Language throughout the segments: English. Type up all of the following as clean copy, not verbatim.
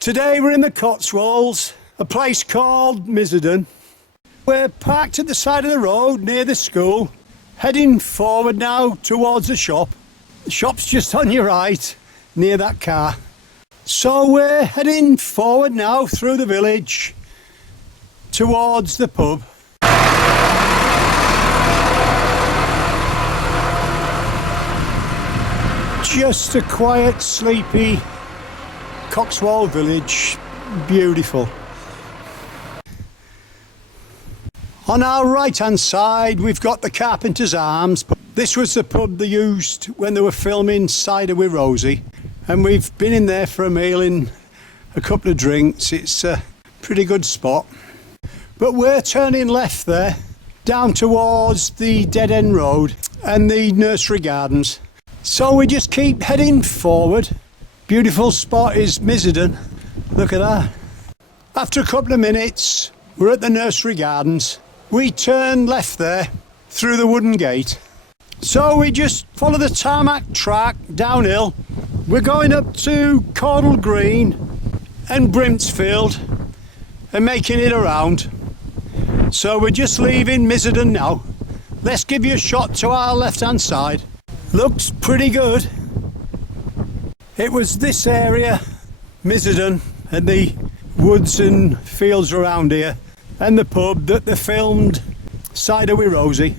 Today we're in the Cotswolds, a place called Miserden. We're parked at the side of the road near the school, heading forward now towards the shop. The shop's just on your right, near that car. So we're heading forward now through the village towards the pub. Just a quiet, sleepy Cotswold village, beautiful. On our right hand side we've got the Carpenter's Arms. This was the pub they used when they were filming Cider with Rosie, and we've been in there for a meal and a couple of drinks. It's a pretty good spot. But we're turning left there, down towards the dead end road and the nursery gardens. So we just keep heading forward. Beautiful spot is Miserden. Look at that. After a couple of minutes, we're at the nursery gardens. We turn left there through the wooden gate. So we just follow the tarmac track downhill. We're going up to Caudle Green and Brimpsfield and making it around. So we're just leaving Miserden now. Let's give you a shot to our left hand side. Looks pretty good. It was this area, Miserden, and the woods and fields around here, and the pub that they filmed Cider with Rosie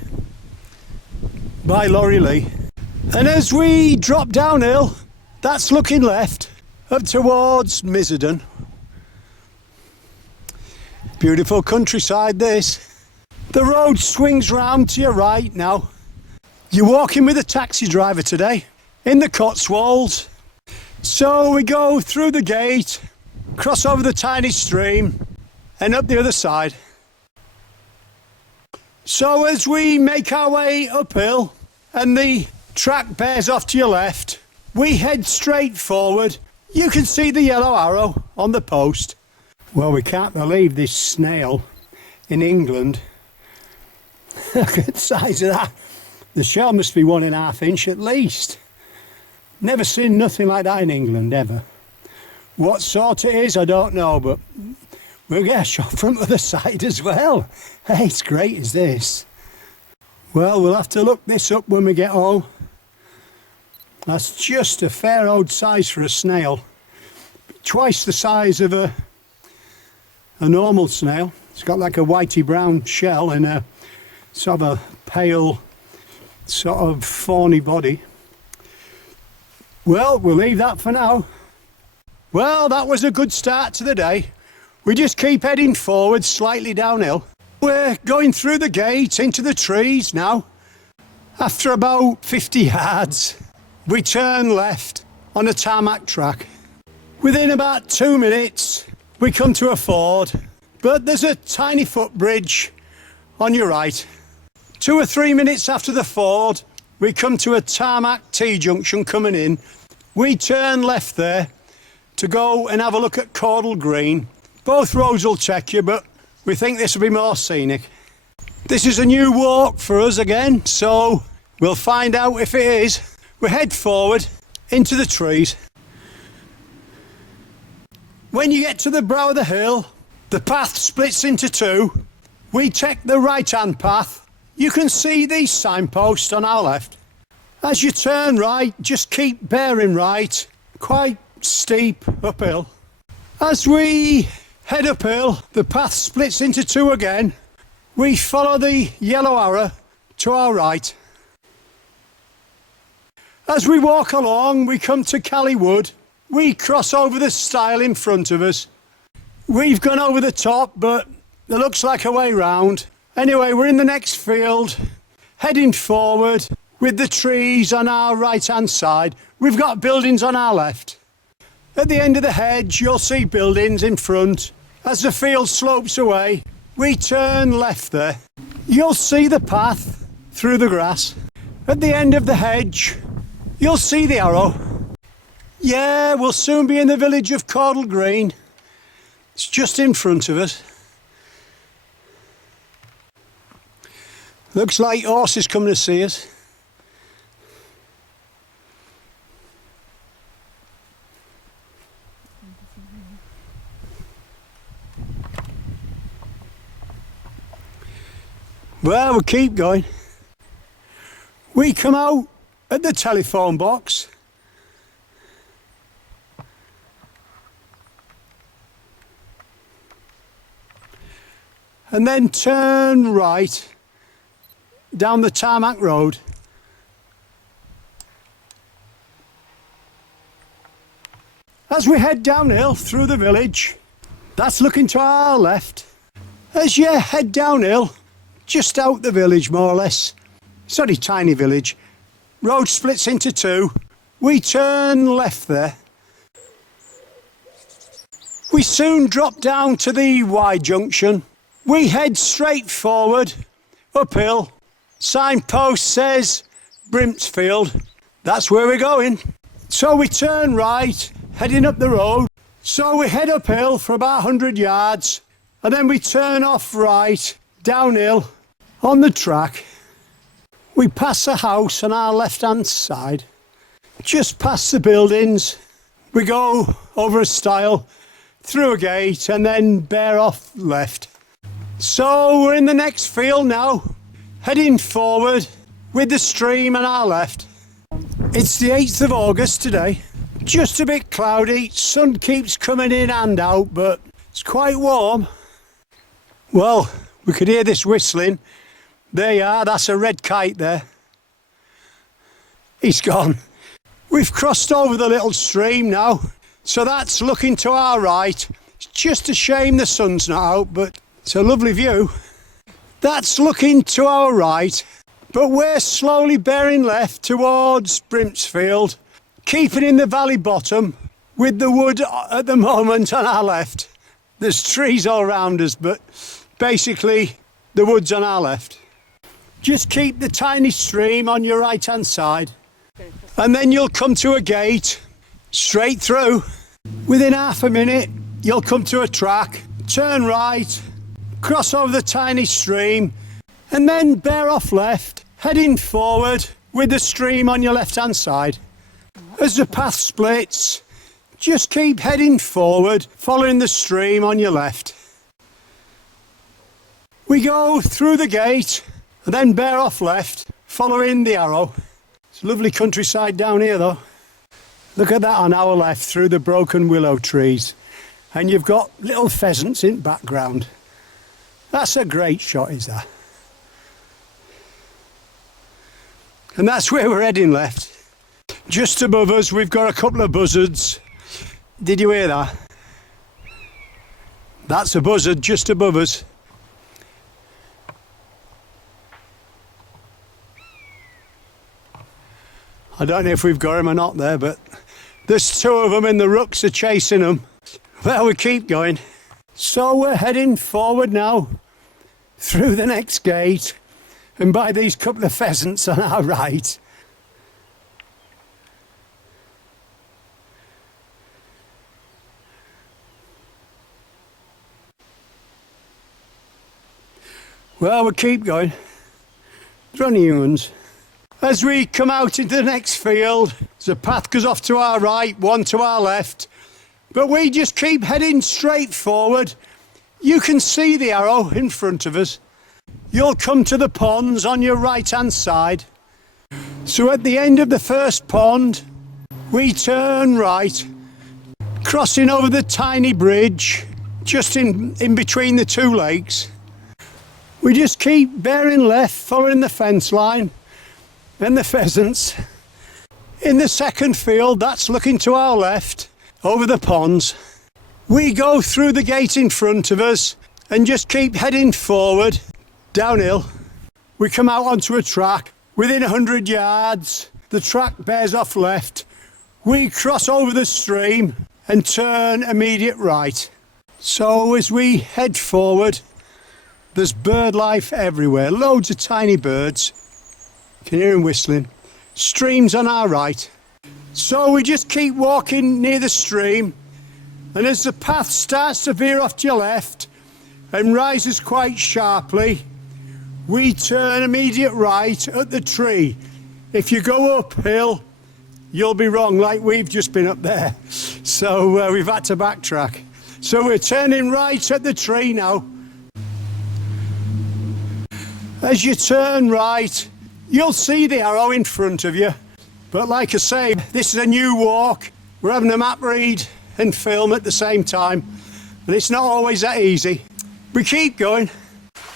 by Laurie Lee. And as we drop downhill, that's looking left, up towards Miserden. Beautiful countryside this. The road swings round to your right now. You're walking with a taxi driver today in the Cotswolds. So we go through the gate, cross over the tiny stream and up the other side. So as we make our way uphill and the track bears off to your left, we head straight forward. You can see the yellow arrow on the post. Well, we can't believe this snail in England. Look at the size of that. The shell must be 1.5 inch at least. Never seen nothing like that in England, ever. What sort it is, I don't know, but we'll get a shot from the other side as well. Hey, it's great as this. Well, we'll have to look this up when we get home. That's just a fair old size for a snail. Twice the size of a normal snail. It's got like a whitey brown shell and a sort of a pale, sort of fawny body. Well, we'll leave that for now. Well, that was a good start to the day. We just keep heading forward, slightly downhill. We're going through the gate into the trees now. After about 50 yards, we turn left on a tarmac track. Within about 2 minutes, we come to a ford, but there's a tiny footbridge on your right. 2 or 3 minutes after the ford, we come to a tarmac T-junction coming in. We turn left there to go and have a look at Caudle Green. Both roads will take you, but we think this will be more scenic. This is a new walk for us again, so we'll find out if it is. We head forward into the trees. When you get to the brow of the hill, the path splits into two. We take the right-hand path. You can see these signposts on our left. As you turn right, just keep bearing right, quite steep uphill. As we head uphill, the path splits into two again. We follow the yellow arrow to our right. As we walk along, we come to Cally Wood. We cross over the stile in front of us. We've gone over the top, but there looks like a way round. Anyway, we're in the next field, heading forward with the trees on our right-hand side. We've got buildings on our left. At the end of the hedge, you'll see buildings in front. As the field slopes away, we turn left there. You'll see the path through the grass. At the end of the hedge, you'll see the arrow. Yeah, we'll soon be in the village of Caudle Green. It's just in front of us. Looks like horses coming to see us. Well, we keep going. We come out at the telephone box. And then turn right down the tarmac road. As we head downhill through the village, that's looking to our left. As you head downhill, just out the village more or less, it's only a tiny village, road splits into two, we turn left there. We soon drop down to the Y junction. We head straight forward, uphill. Signpost says Brimsfield. That's where we're going. So we turn right, heading up the road. So we head uphill for about 100 yards, and then we turn off right, downhill, on the track. We pass a house on our left-hand side. Just past the buildings, we go over a stile, through a gate, and then bear off left. So we're in the next field now, heading forward with the stream on our left. It's the 8th of August today, just a bit cloudy, sun keeps coming in and out, but it's quite warm. Well, we could hear this whistling. There you are, that's a red kite there. He's gone. We've crossed over the little stream now, so that's looking to our right. It's just a shame the sun's not out, but it's a lovely view. That's looking to our right, but we're slowly bearing left towards Brimsfield, keeping in the valley bottom with the wood at the moment on our left. There's trees all around us, but basically the wood's on our left. Just keep the tiny stream on your right hand side, and then you'll come to a gate straight through. Within half a minute you'll come to a track, turn right, cross over the tiny stream, and then bear off left, heading forward with the stream on your left hand side. As the path splits, just keep heading forward, following the stream on your left. We go through the gate and then bear off left, following the arrow. It's a lovely countryside down here though. Look at that on our left through the broken willow trees, and you've got little pheasants in background. That's a great shot, is that? And that's where we're heading left. Just above us we've got a couple of buzzards. Did you hear that? That's a buzzard just above us. I don't know if we've got him or not there, but there's two of them and the rooks are chasing them. Well, we keep going. So we're heading forward now through the next gate and by these couple of pheasants on our right. Well, we keep going. They're only humans. As we come out into the next field, there's a path goes off to our right, one to our left, but we just keep heading straight forward. You can see the arrow in front of us. You'll come to the ponds on your right hand side. So at the end of the first pond, we turn right, crossing over the tiny bridge, just in between the two lakes. We just keep bearing left, following the fence line and the pheasants. In the second field, that's looking to our left, over the ponds. We go through the gate in front of us and just keep heading forward, downhill. We come out onto a track. Within 100 yards, the track bears off left. We cross over the stream and turn immediate right. So as we head forward, there's bird life everywhere, loads of tiny birds. Can hear them whistling. Streams on our right. So we just keep walking near the stream, and as the path starts to veer off to your left and rises quite sharply, we turn immediate right at the tree. If you go uphill, you'll be wrong, like we've just been up there. So we've had to backtrack. So we're turning right at the tree now. As you turn right, you'll see the arrow in front of you. But like I say, this is a new walk. We're having a map read and film at the same time. And it's not always that easy. We keep going.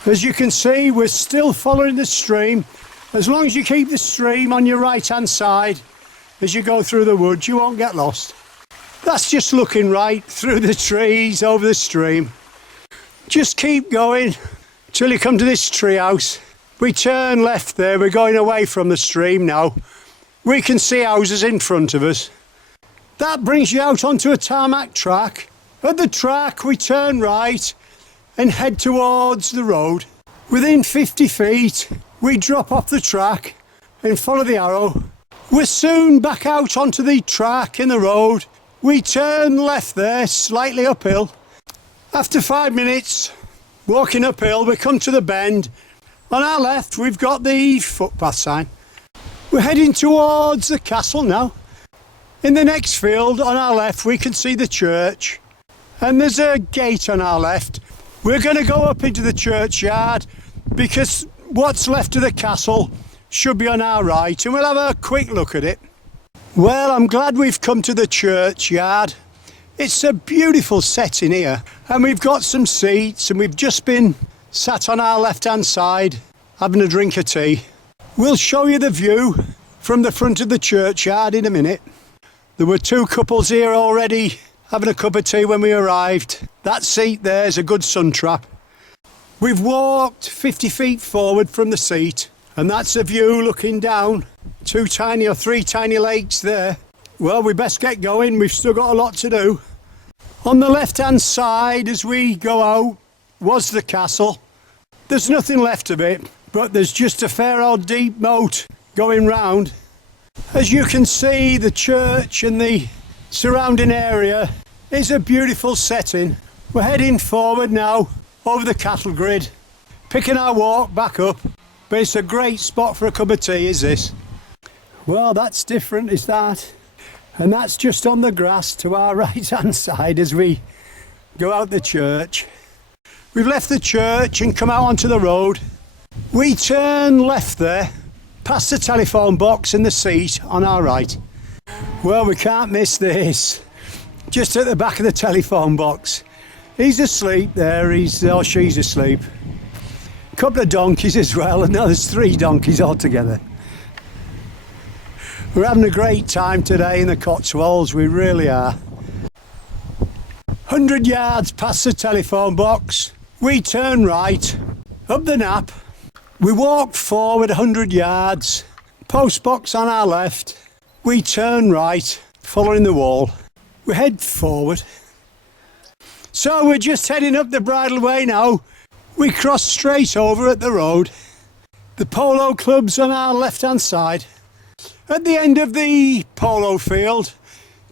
As you can see, we're still following the stream. As long as you keep the stream on your right hand side as you go through the woods, you won't get lost. That's just looking right through the trees over the stream. Just keep going till you come to this tree house. We turn left there, we're going away from the stream now. We can see houses in front of us. That brings you out onto a tarmac track. At the track we turn right and head towards the road. Within 50 feet we drop off the track and follow the arrow. We're soon back out onto the track in the road. We turn left there, slightly uphill. After 5 minutes walking uphill we come to the bend. On our left we've got the footpath sign. We're heading towards the castle now. In the next field on our left we can see the church. And there's a gate on our left. We're going to go up into the churchyard because what's left of the castle should be on our right, and we'll have a quick look at it. Well, I'm glad we've come to the churchyard. It's a beautiful setting here, and we've got some seats, and we've just been sat on our left hand side having a drink of tea. We'll show you the view from the front of the churchyard in a minute. There were two couples here already having a cup of tea when we arrived. That seat there is a good sun trap. We've walked 50 feet forward from the seat, and that's a view looking down. 2 tiny or 3 tiny lakes there. Well, we best get going, we've still got a lot to do. On the left hand side as we go out was the castle. There's nothing left of it, but there's just a fair old deep moat going round. As you can see, the church and the surrounding area is a beautiful setting. We're heading forward now over the cattle grid, picking our walk back up, but it's a great spot for a cup of tea, is this? Well, that's different, is that? And that's just on the grass to our right hand side as we go out the church. We've left the church and come out onto the road. We turn left there, past the telephone box and the seat on our right. Well, we can't miss this. Just at the back of the telephone box. He's asleep there, or she's asleep. A couple of donkeys as well, and now there's 3 donkeys altogether. We're having a great time today in the Cotswolds, we really are. 100 yards past the telephone box, we turn right, up the nap. We walk forward 100 yards, post box on our left. We turn right, following the wall. We head forward. So we're just heading up the bridleway now. We cross straight over at the road. The polo club's on our left hand side. At the end of the polo field,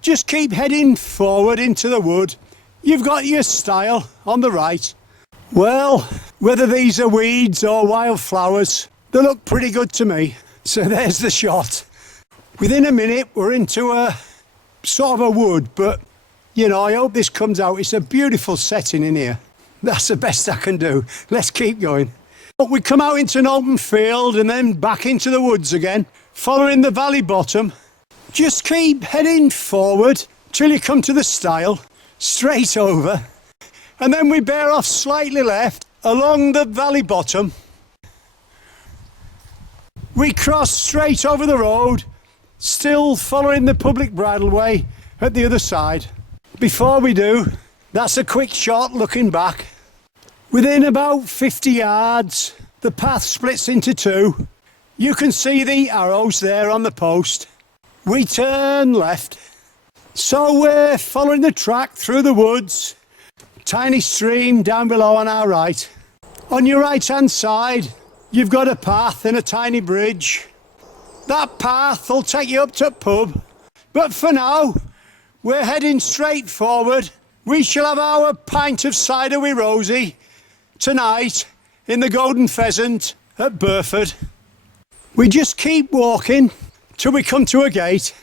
just keep heading forward into the wood. You've got your stile on the right. Well, whether these are weeds or wildflowers, they look pretty good to me. So there's the shot. Within a minute we're into a sort of a wood, but you know, I hope this comes out. It's a beautiful setting in here. That's the best I can do. Let's keep going. We come out into an open field and then back into the woods again, following the valley bottom. Just keep heading forward till you come to the stile, straight over, and then we bear off slightly left along the valley bottom. We cross straight over the road, still following the public bridleway at the other side. Before we do, that's a quick shot looking back. Within about 50 yards, the path splits into 2. You can see the arrows there on the post. We turn left. So we're following the track through the woods. Tiny stream down below on our right. On your right hand side, you've got a path and a tiny bridge. That path will take you up to the pub. But for now, we're heading straight forward. We shall have our pint of cider with Rosie tonight in the Golden Pheasant at Burford. We just keep walking till we come to a gate.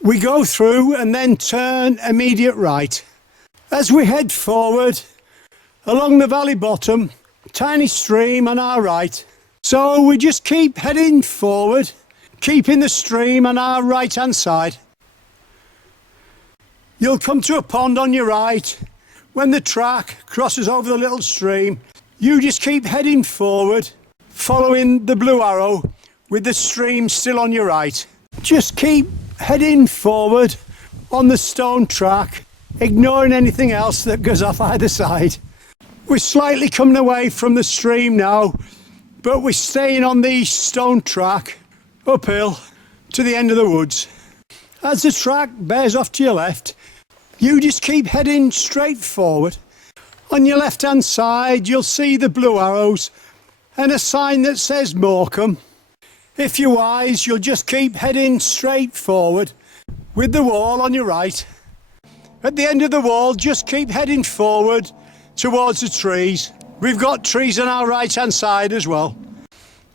We go through and then turn immediate right. As we head forward along the valley bottom, tiny stream on our right. So we just keep heading forward, keeping the stream on our right hand side. You'll come to a pond on your right. When the track crosses over the little stream, you just keep heading forward, following the blue arrow with the stream still on your right. Just keep heading forward on the stone track, ignoring anything else that goes off either side. We're slightly coming away from the stream now, but we're staying on the stone track uphill to the end of the woods. As the track bears off to your left, you just keep heading straight forward. On your left hand side you'll see the blue arrows and a sign that says Morecambe. If you're wise, you'll just keep heading straight forward with the wall on your right. At the end of the wall, just keep heading forward towards the trees. We've got trees on our right hand side as well.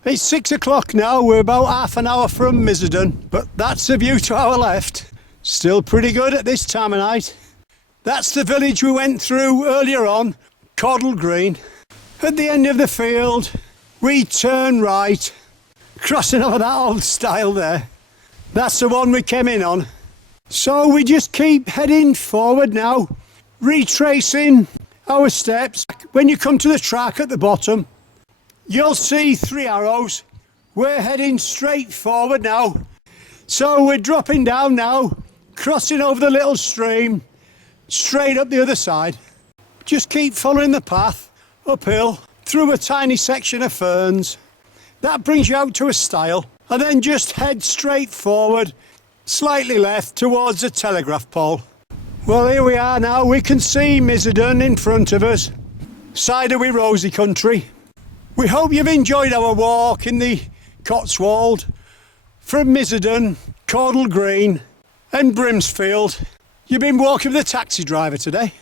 It's 6 o'clock now, we're about half an hour from Miserden, but that's the view to our left. Still pretty good at this time of night. That's the village we went through earlier on, Caudle Green. At the end of the field, we turn right, crossing over that old stile there. That's the one we came in on. So we just keep heading forward now, retracing our steps. When you come to the track at the bottom, you'll see 3 arrows. We're heading straight forward now. So we're dropping down now, crossing over the little stream, straight up the other side. Just keep following the path uphill through a tiny section of ferns. That brings you out to a stile, and then just head straight forward, slightly left towards the telegraph pole. Well, here we are now. We can see Miserden in front of us. Cider with Rosie country. We hope you've enjoyed our walk in the Cotswold from Miserden, Caudle Green and Brimsfield. You've been walking with a taxi driver today.